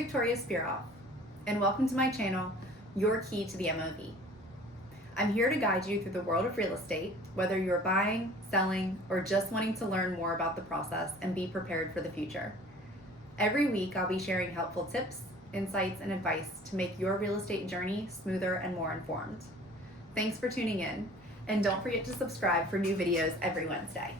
Victoriea Spiroff, and welcome to my channel, Your Key to the MOV. I'm here to guide you through the world of real estate, whether you're buying, selling, or just wanting to learn more about the process and be prepared for the future. Every week, I'll be sharing helpful tips, insights, and advice to make your real estate journey smoother and more informed. Thanks for tuning in, and don't forget to subscribe for new videos every Wednesday.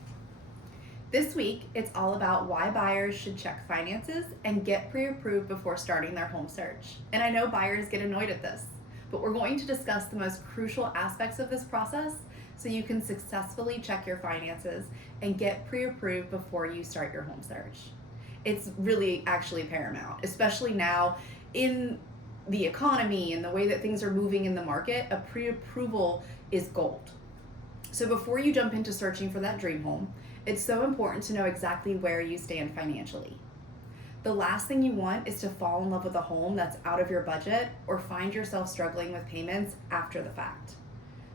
This week, it's all about why buyers should check finances and get pre-approved before starting their home search. And I know buyers get annoyed at this, but we're going to discuss the most crucial aspects of this process so you can successfully check your finances and get pre-approved before you start your home search. It's really actually paramount, especially now in the economy and the way that things are moving in the market. A pre-approval is gold. So before you jump into searching for that dream home, it's so important to know exactly where you stand financially. The last thing you want is to fall in love with a home that's out of your budget or find yourself struggling with payments after the fact.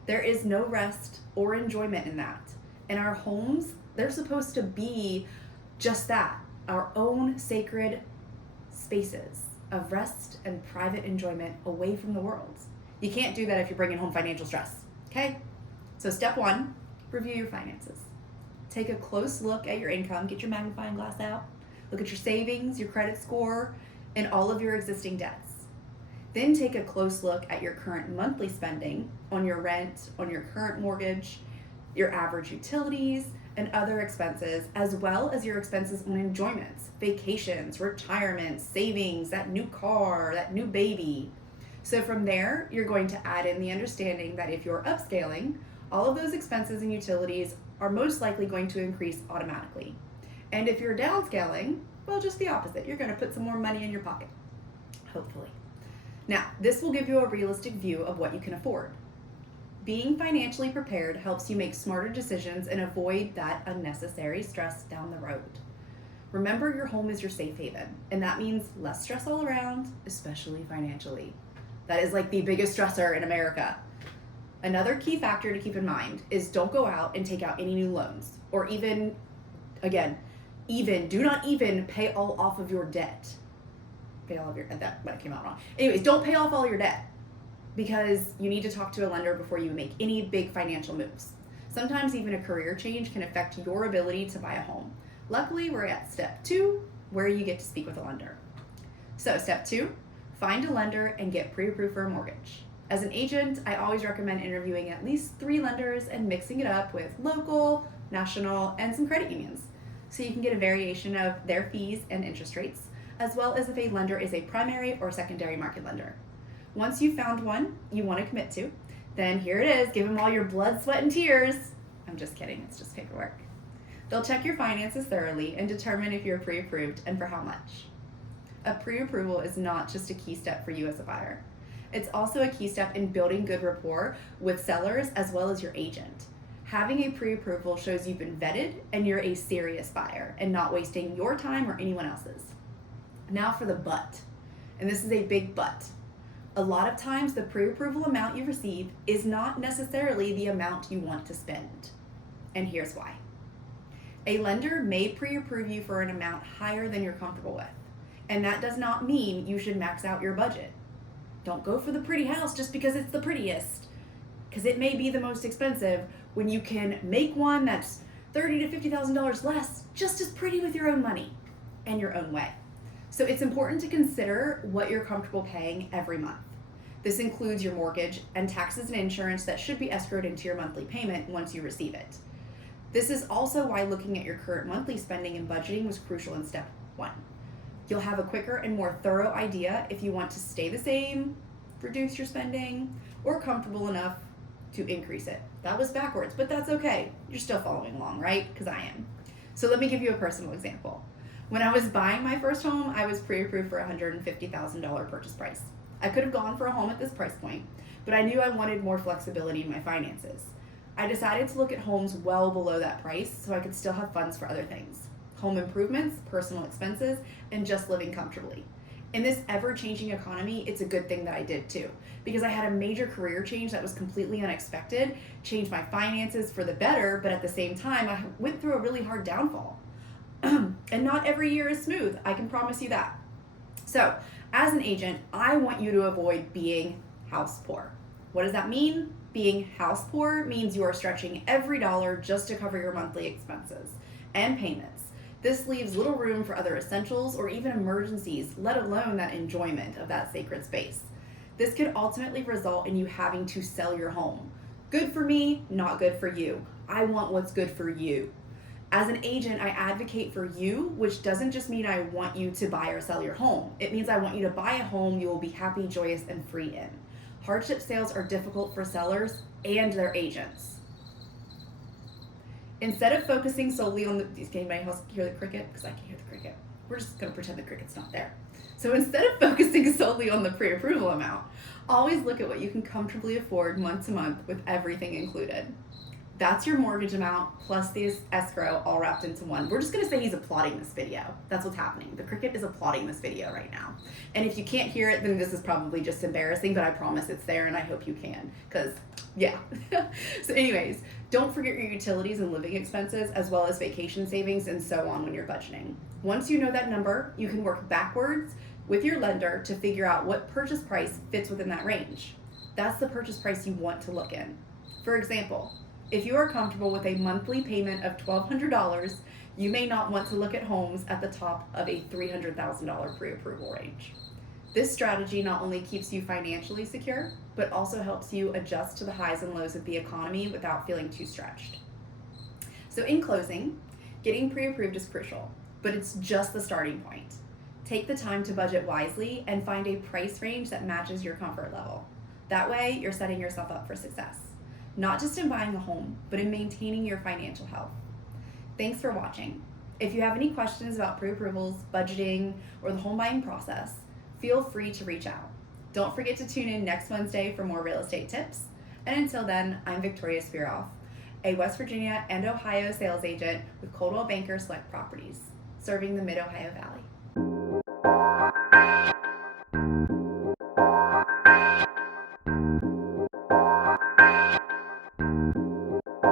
There is no rest or enjoyment in that. And our homes, they're supposed to be just that, our own sacred spaces of rest and private enjoyment away from the world. You can't do that if you're bringing home financial stress, okay? So step one, review your finances. Take a close look at your income, get your magnifying glass out, look at your savings, your credit score, and all of your existing debts. Then take a close look at your current monthly spending on your rent, on your current mortgage, your average utilities, and other expenses, as well as your expenses on enjoyments, vacations, retirement, savings, that new car, that new baby. So from there, you're going to add in the understanding that if you're upscaling, all of those expenses and utilities are most likely going to increase automatically. And if you're downscaling, well, just the opposite. You're going to put some more money in your pocket, hopefully. Now, this will give you a realistic view of what you can afford. Being financially prepared helps you make smarter decisions and avoid that unnecessary stress down the road. Remember, your home is your safe haven, and that means less stress all around, especially financially. That is like the biggest stressor in America. Another key factor to keep in mind is don't go out and take out any new loans, or do not even pay all off of your debt. That might have came out wrong. Anyways, don't pay off all your debt because you need to talk to a lender before you make any big financial moves. Sometimes even a career change can affect your ability to buy a home. Luckily, we're at step 2, where you get to speak with a lender. So step 2, find a lender and get pre-approved for a mortgage. As an agent, I always recommend interviewing at least 3 lenders and mixing it up with local, national, and some credit unions, so you can get a variation of their fees and interest rates, as well as if a lender is a primary or secondary market lender. Once you've found one you want to commit to, then here it is, give them all your blood, sweat, and tears. I'm just kidding, it's just paperwork. They'll check your finances thoroughly and determine if you're pre-approved and for how much. A pre-approval is not just a key step for you as a buyer. It's also a key step in building good rapport with sellers as well as your agent. Having a pre-approval shows you've been vetted and you're a serious buyer and not wasting your time or anyone else's. Now for the but, and this is a big but. A lot of times the pre-approval amount you receive is not necessarily the amount you want to spend. And here's why. A lender may pre-approve you for an amount higher than you're comfortable with, and that does not mean you should max out your budget. Don't go for the pretty house just because it's the prettiest, because it may be the most expensive when you can make one that's $30,000 to $50,000 less just as pretty with your own money and your own way. So it's important to consider what you're comfortable paying every month. This includes your mortgage and taxes and insurance that should be escrowed into your monthly payment once you receive it. This is also why looking at your current monthly spending and budgeting was crucial in step 1. You'll have a quicker and more thorough idea if you want to stay the same, reduce your spending, or comfortable enough to increase it. That was backwards, but that's okay. You're still following along, right? Because I am. So let me give you a personal example. When I was buying my first home, I was pre-approved for a $150,000 purchase price. I could have gone for a home at this price point, but I knew I wanted more flexibility in my finances. I decided to look at homes well below that price so I could still have funds for other things. Home improvements, personal expenses, and just living comfortably. In this ever-changing economy, it's a good thing that I did too, because I had a major career change that was completely unexpected, changed my finances for the better, but at the same time, I went through a really hard downfall. And not every year is smooth, I can promise you that. So As an agent, I want you to avoid being house poor. What does that mean? Being house poor means you are stretching every dollar just to cover your monthly expenses and payments. This leaves little room for other essentials or even emergencies, let alone that enjoyment of that sacred space. This could ultimately result in you having to sell your home. Good for me, not good for you. I want what's good for you. As an agent, I advocate for you, which doesn't just mean I want you to buy or sell your home. It means I want you to buy a home you will be happy, joyous, and free in. Hardship sales are difficult for sellers and their agents. Instead of focusing solely on can anybody else hear the cricket? Because I can't hear the cricket. We're just going to pretend the cricket's not there. So instead of focusing solely on the pre-approval amount, always look at what you can comfortably afford month to month with everything included. That's your mortgage amount plus the escrow all wrapped into one. We're just going to say he's applauding this video. That's what's happening. The cricket is applauding this video right now. And if you can't hear it, then this is probably just embarrassing, but I promise it's there and I hope you can, because yeah. So anyways, don't forget your utilities and living expenses, as well as vacation savings and so on when you're budgeting. Once you know that number, you can work backwards with your lender to figure out what purchase price fits within that range. That's the purchase price you want to look in. For example, if you are comfortable with a monthly payment of $1,200, you may not want to look at homes at the top of a $300,000 pre-approval range. This strategy not only keeps you financially secure, but also helps you adjust to the highs and lows of the economy without feeling too stretched. So in closing, getting pre-approved is crucial, but it's just the starting point. Take the time to budget wisely and find a price range that matches your comfort level. That way, you're setting yourself up for success. Not just in buying a home, but in maintaining your financial health. Thanks for watching. If you have any questions about pre-approvals, budgeting, or the home buying process, feel free to reach out. Don't forget to tune in next Wednesday for more real estate tips. And until then, I'm Victoriea Spiroff, a West Virginia and Ohio sales agent with Coldwell Banker Select Properties, serving the Mid-Ohio Valley.